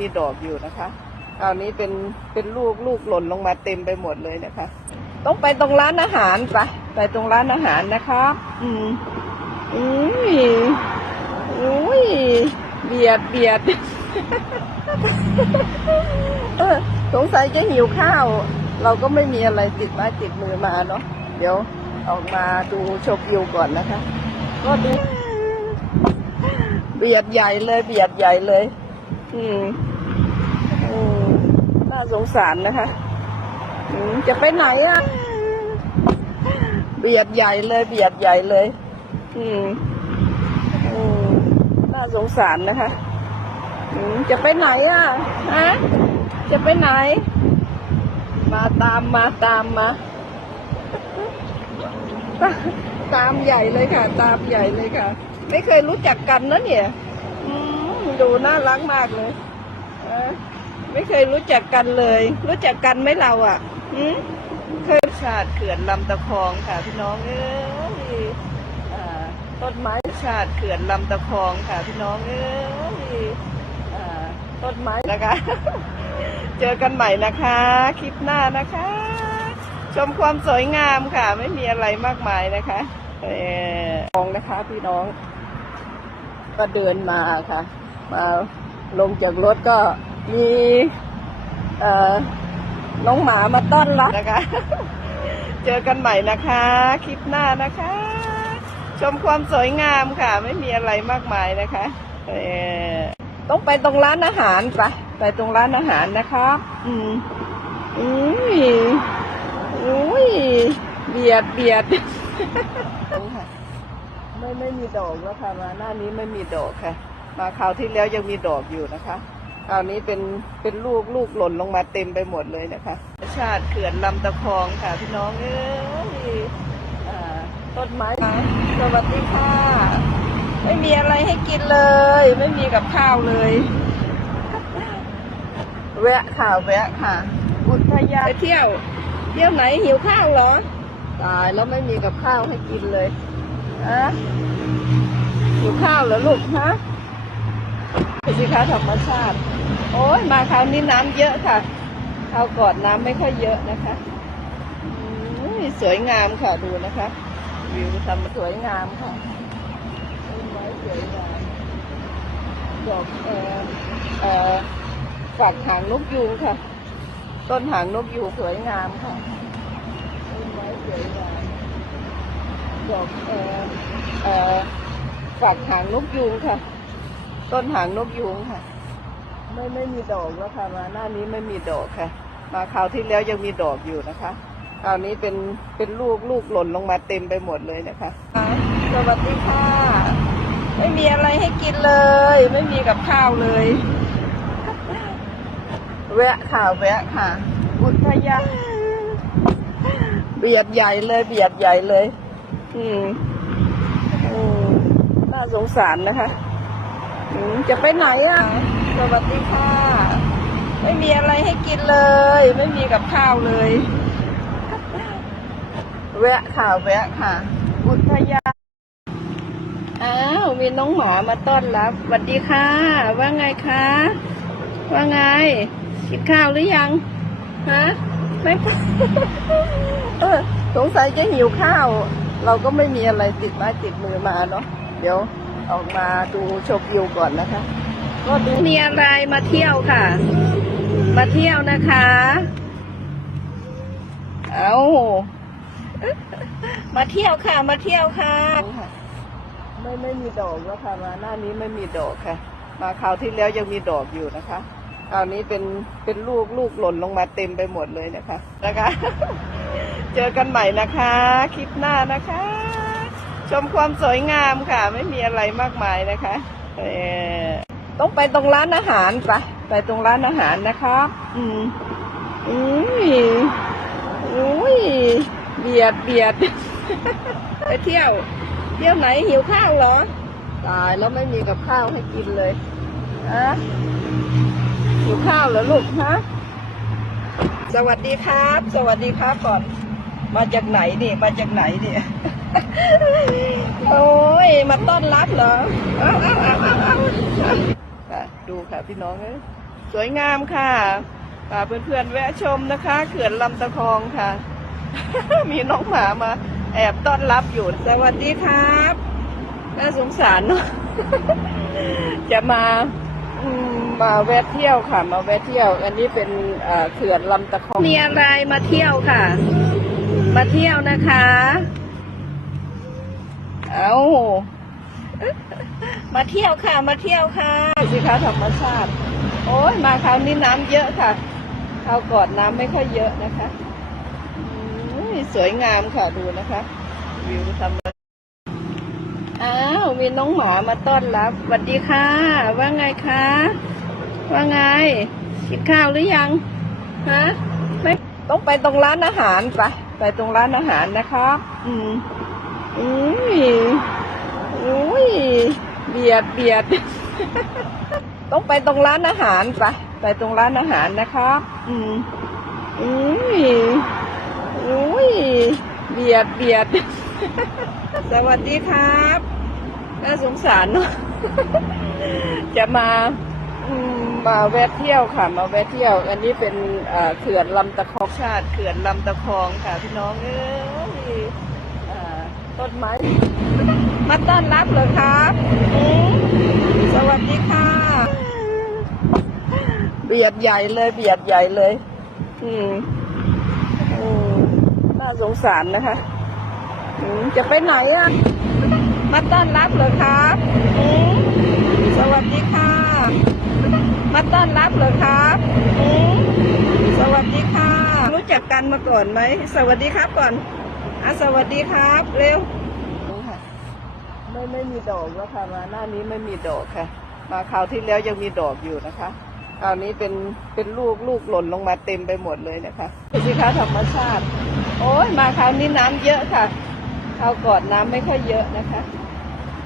มีดอกอยู่นะคะคราวนี้เป็นเป็นลูกลูกหล่นลงมาเต็มไปหมดเลยนะคะ ต้องไปตรงร้านอาหารไปไปตรงร้านอาหารนะครับอืมอุ้ยอุ้ยเบียดเบียดเออสงสัยจะหิวข้าว เราก็ไม่มีอะไรติดไม้ติดมือมาเนาะเดี๋ยวออกมาดูชมวิวก่อนนะคะ ก็ดูเบียดใหญ่เลยเบียดใหญ่เลย อืม สงสารนะคะจะไปไหนอะ เบียดใหญ่เลย เบียดใหญ่เลยอืมอืมน่าสงสารนะคะจะไปไหนอะ ฮะ จะไปไหน มาตามมาตามมา ตามใหญ่เลยค่ะ ตามใหญ่เลยค่ะ ไม่เคยรู้จักกันนะเนี่ยดูน่ารักมากเลย เออ ไม่เคยรู้จักกันเลย รู้จักกันไหมเราอะอืมเคยชาติเขื่อนลำตะคองค่ะพี่น้องเอ้ยอ่าต้นไม้ชาติเขื่อนลำตะคองค่ะพี่น้องเอ้ยอ่าต้นไม้นะคะ เจอกันใหม่นะคะ คลิปหน้านะคะ ชมความสวยงามค่ะ ไม่มีอะไรมากมายนะคะเออมองนะคะพี่น้อง ก็เดินมาค่ะ มาลงจากรถก็ มีเอ่อน้องหมามาต้อนรับนะคะ เจอกันใหม่นะคะ คลิปหน้านะคะ ชมความสวยงามค่ะ ไม่มีอะไรมากมายนะคะเออต้องไปตรงร้านอาหารไปไปตรงร้านอาหารนะครับ อืมอุ้ยอุ้ยเบียดเบียดไม่ไม่มีดอกแล้วค่ะมาหน้านี้ไม่มีดอกค่ะ มาคราวที่แล้วยังมีดอกอยู่นะคะ คราวนี้เป็นเป็นลูกลูกหล่นลงมาเต็มไปหมดเลยนะคะธรรมชาติเขื่อนลำตะคองค่ะพี่น้องเอ้ยอ่าต้นไม้ค่ะสวัสดีค่ะ ไม่มีอะไรให้กินเลย ไม่มีกับข้าวเลยแวะค่ะแวะค่ะ อุทยานไปเที่ยว เที่ยวไหนหิวข้าวเหรอ ตายแล้วไม่มีกับข้าวให้กินเลยอะหิวข้าวเหรอลูกฮะดูสิคะธรรมชาติ โอ้ยมาคราวนี้น้ำเยอะค่ะคราวก่อนน้ำไม่ค่อยเยอะนะคะอืมสวยงามค่ะดูนะคะวิวทำสวยงามค่ะต้นไม้สวยงามดอกเอ่อเอ่อฝักหางนกยูงค่ะ ต้นหางนกยูงสวยงามค่ะต้นไม้สวยงามดอกเอ่อเอ่อฝักหางนกยูงค่ะ ต้นหางนกยูงค่ะ ไม่ไม่มีดอกแล้วค่ะมาหน้านี้ไม่มีดอกค่ะ มาคราวที่แล้วยังมีดอกอยู่นะคะคราวนี้เป็นเป็นลูกลูกหล่นลงมาเต็มไปหมดเลยนะคะ สวัสดีค่ะ ไม่มีอะไรให้กินเลย ไม่มีกับข้าวเลยแวะค่ะแวะค่ะ อุทยานเบียดใหญ่เลย เบียดใหญ่เลย อืมอืมน่าสงสารนะคะอืมจะไปไหนอะ สวัสดีค่ะ ไม่มีอะไรให้กินเลย ไม่มีกับข้าวเลยแวะค่ะแวะค่ะ อุทยานอ้าวมีน้องหมามาต้อนรับสวัสดีค่ะ ว่าไงคะ ว่าไง กินข้าวหรือยังฮะไม่เออสงสัยจะหิวข้าว เราก็ไม่มีอะไรติดไม้ติดมือมาเนาะเดี๋ยวออกมาดูชมวิวก่อนนะคะ มีอะไรมาเที่ยวค่ะ มาเที่ยวนะคะ เอามาเที่ยวค่ะ มาเที่ยวค่ะ ไม่ไม่มีดอกแล้วค่ะ มาหน้านี้ไม่มีดอกค่ะ มาคราวที่แล้วยังมีดอกอยู่นะคะคราวนี้เป็นเป็นลูกลูกหล่นลงมาเต็มไปหมดเลยนะคะ นะคะ เจอกันใหม่นะคะ คลิปหน้านะคะ ชมความสวยงามค่ะ ไม่มีอะไรมากมายนะคะ เออ ต้องไปตรงร้านอาหารไปไปตรงร้านอาหารนะครับ อืมอุ้ยอุ้ยเบียดเบียดไปเที่ยว เที่ยวไหนหิวข้าวเหรอ ตายแล้วไม่มีกับข้าวให้กินเลยอะหิวข้าวเหรอลูกฮะ สวัสดีครับ สวัสดีครับก่อน มาจากไหนนี่ มาจากไหนเนี่ยโอ้ย มาต้อนรับเหรอ เอาเอาเอาเอา ดูค่ะพี่น้องสวยงามค่ะพาเพื่อนๆแวะชมนะคะ เขื่อนลำตะคองค่ะ มีน้องหมามาแอบต้อนรับอยู่สวัสดีครับน่าสงสารเนาะจะมามาแวะเที่ยวค่ะ มาแวะเที่ยว อันนี้เป็นเอ่อเขื่อนลำตะคองมีอะไรมาเที่ยวค่ะ มาเที่ยวนะคะ เอา มาเที่ยวค่ะ มาเที่ยวค่ะ สิคะธรรมชาติ โอ้ยมาคราวนี้น้ำเยอะค่ะคราวก่อนน้ำไม่ค่อยเยอะนะคะอืมสวยงามค่ะดูนะคะวิวธรรมอ้าวมีน้องหมามาต้อนรับสวัสดีค่ะ ว่าไงคะ ว่าไงกินข้าวหรือยังฮะไม่ต้องไปตรงร้านอาหารไปไปตรงร้านอาหารนะครับอืมอุ้ย อุ้ย เบียดเบียด ต้องไปตรงร้านอาหารไปไปตรงร้านอาหารนะครับ อืมอุ้ยอุ้ย เบียดเบียด สวัสดีครับ น่าสงสารเนาะ จะมามมาแวะเที่ยวค่ะ มาแวะเที่ยว อันนี้เป็นเอ่อเขื่อนลำตะคองชาติเขื่อนลำตะคองค่ะพี่น้องเอ้ยอ่าต้นไม้ มาต้อนรับเหรอครับสวัสดีค่ะ เบียดใหญ่เลย เบียดใหญ่เลยอืมอืมน่าสงสารนะคะ จะไปไหนอะ มาต้อนรับเหรอครับสวัสดีค่ะ มาต้อนรับเหรอครับสวัสดีค่ะ รู้จักกันมาก่อนไหม สวัสดีครับก่อนอะสวัสดีครับ เร็ว ไม่ไม่มีดอกแล้วค่ะมาหน้านี้ไม่มีดอกค่ะ มาคราวที่แล้วยังมีดอกอยู่นะคะคราวนี้เป็นเป็นลูกลูกหล่นลงมาเต็มไปหมดเลยนะคะดูสิคะธรรมชาติ โอ้ยมาคราวนี้น้ำเยอะค่ะคราวก่อนน้ำไม่ค่อยเยอะนะคะ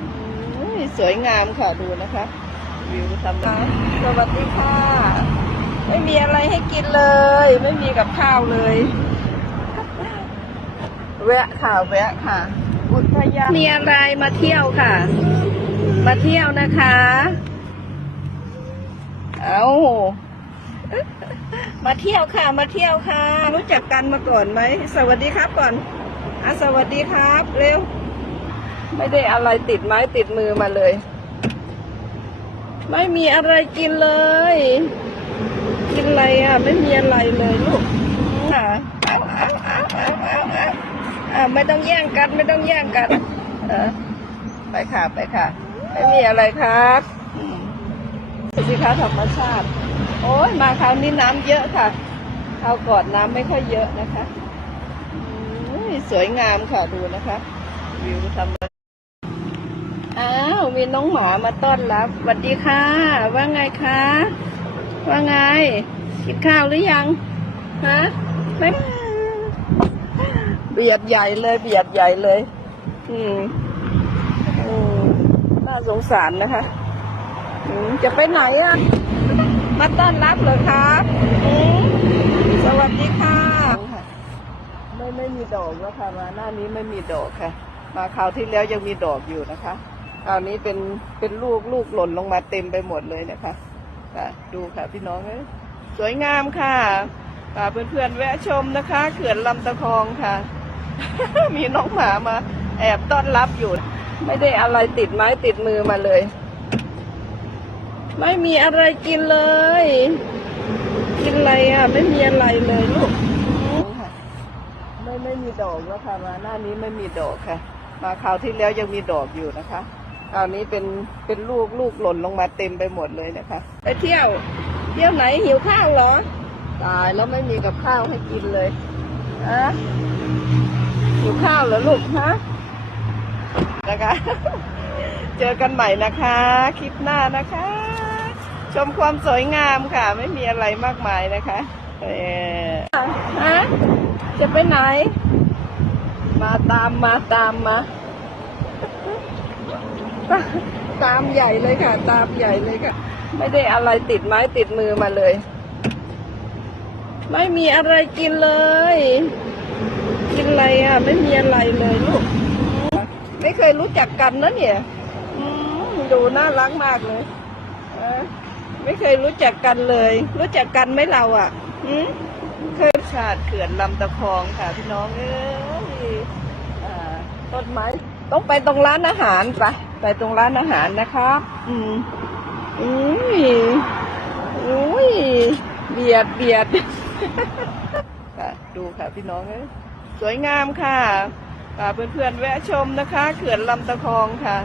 อืมสวยงามค่ะดูนะคะวิวธรรมชาติสวัสดีค่ะ ไม่มีอะไรให้กินเลย ไม่มีกับข้าวเลยแวะค่ะแวะค่ะ อุทยานมีอะไรมาเที่ยวค่ะ มาเที่ยวนะคะ เอามาเที่ยวค่ะ มาเที่ยวค่ะ รู้จักกันมาก่อนไหม สวัสดีครับก่อนอะสวัสดีครับ เร็ว ไม่ได้อะไรติดไม้ติดมือมาเลย ไม่มีอะไรกินเลย กินอะไรอะ ไม่มีอะไรเลยลูกค่ะเอาเอาเอาเอาเอาเอาอะ ไม่ต้องแย่งกันไม่ต้องแย่งกันเออไปค่ะไปค่ะ ไม่มีอะไรครับสิคะธรรมชาติ โอ้ยมาคราวนี้น้ำเยอะค่ะคราวก่อนน้ำไม่ค่อยเยอะนะคะสวยงามค่ะดูนะคะวิวธรรมชาติอ้าวมีน้องหมามาต้อนรับสวัสดีค่ะ ว่าไงคะว่าไงกินข้าวหรือยังฮะไม่ เบียดใหญ่เลยเบียดใหญ่เลย อืมอืมน่าสงสารนะคะอืมจะไปไหนอะ มาต้อนรับเหรอครับอืมสวัสดีค่ะ ไม่ไม่มีดอกแล้วค่ะมาหน้านี้ไม่มีดอกค่ะ มาคราวที่แล้วยังมีดอกอยู่นะคะคราวนี้เป็นเป็นลูกลูกหล่นลงมาเต็มไปหมดเลยนะคะค่ะดูค่ะพี่น้องเอ้ยสวยงามค่ะเพื่อนๆแวะชมนะคะ เขื่อนลำตะคองค่ะ มีน้องหมามา แอบต้อนรับอยู่ ไม่ได้อะไรติดไม้ติดมือมาเลย ไม่มีอะไรกินเลย กินอะไรอะ ไม่มีอะไรเลยลูกไม่ไม่มีดอกแล้วค่ะมาหน้านี้ไม่มีดอกค่ะ มาคราวที่แล้วยังมีดอกอยู่นะคะคราวนี้เป็นเป็นลูกลูกหล่นลงมาเต็มไปหมดเลยนะคะ ไปเที่ยว เที่ยวไหนหิวข้าวเหรอ ตายแล้วไม่มีกับข้าวให้กินเลยอะ หิวข้าวเหรอลูกฮะนะคะ เจอกันใหม่นะคะ คลิปหน้านะคะ ชมความสวยงามค่ะ ไม่มีอะไรมากมายนะคะเออฮะจะไปไหน มาตามมาตามมา ตามใหญ่เลยค่ะ ตามใหญ่เลยค่ะ ไม่ได้อะไรติดไม้ติดมือมาเลย ไม่มีอะไรกินเลย กินอะไรอะ ไม่มีอะไรเลยลูก ไม่เคยรู้จักกันนะเนี่ยดูน่ารักมากเลยไม่เคยรู้จักกันเลย รู้จักกันไหมเราอะเคยชาติเขื่อนลำตะคองค่ะพี่น้องเอ้ยอ่าต้นไม้ต้องไปตรงร้านอาหารไปไปตรงร้านอาหารนะครับ อืมอุ้ยอุ้ยเบียดเบียด ดูค่ะพี่น้องเอ้ย สวยงามค่ะเพื่อนๆแวะชมนะคะ เขื่อนลำตะคองค่ะ